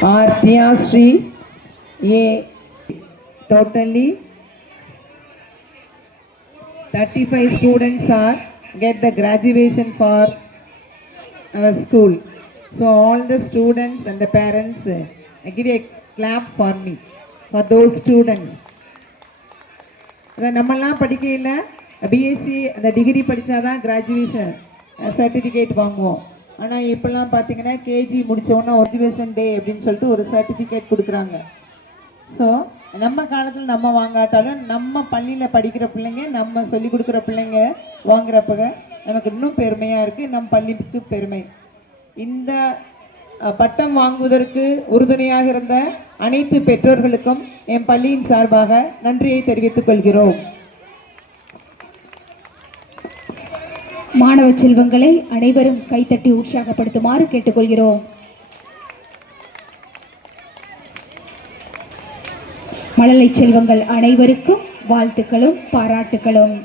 Our Tia Sri, totally 35 students are get the graduation for our school. So all the students and the parents, give a clap for me, for those students. நம்மெல்லாம் படிக்கையில் BSc அந்த degree படித்தாதான் graduation certificate வாங்குவோம். ஆனால் இப்போல்லாம் பார்த்தீங்கன்னா KG முடித்தோன்னா origination டே அப்படின்னு சொல்லிட்டு ஒரு certificate கொடுக்குறாங்க. ஸோ நம்ம காலத்தில் நம்ம வாங்காட்டாலும் நம்ம பள்ளியில் படிக்கிற பிள்ளைங்க, நம்ம சொல்லிக் கொடுக்குற பிள்ளைங்க வாங்குறப்ப நமக்கு இன்னும் பெருமையாக இருக்குது, நம் பள்ளிக்கு பெருமை. இந்த பட்டம் வாங்குவதற்கு உறுதுணையாக இருந்த அனைத்து பெற்றோர்களுக்கும் என் பள்ளியின் சார்பாக நன்றியை தெரிவித்துக் கொள்கிறோம். மாணவ செல்வங்களை அனைவரும் கைத்தட்டி உற்சாகப்படுத்துமாறு கேட்டுக்கொள்கிறோம். மழலை செல்வங்கள் அனைவருக்கும் வாழ்த்துக்களும் பாராட்டுக்களும்.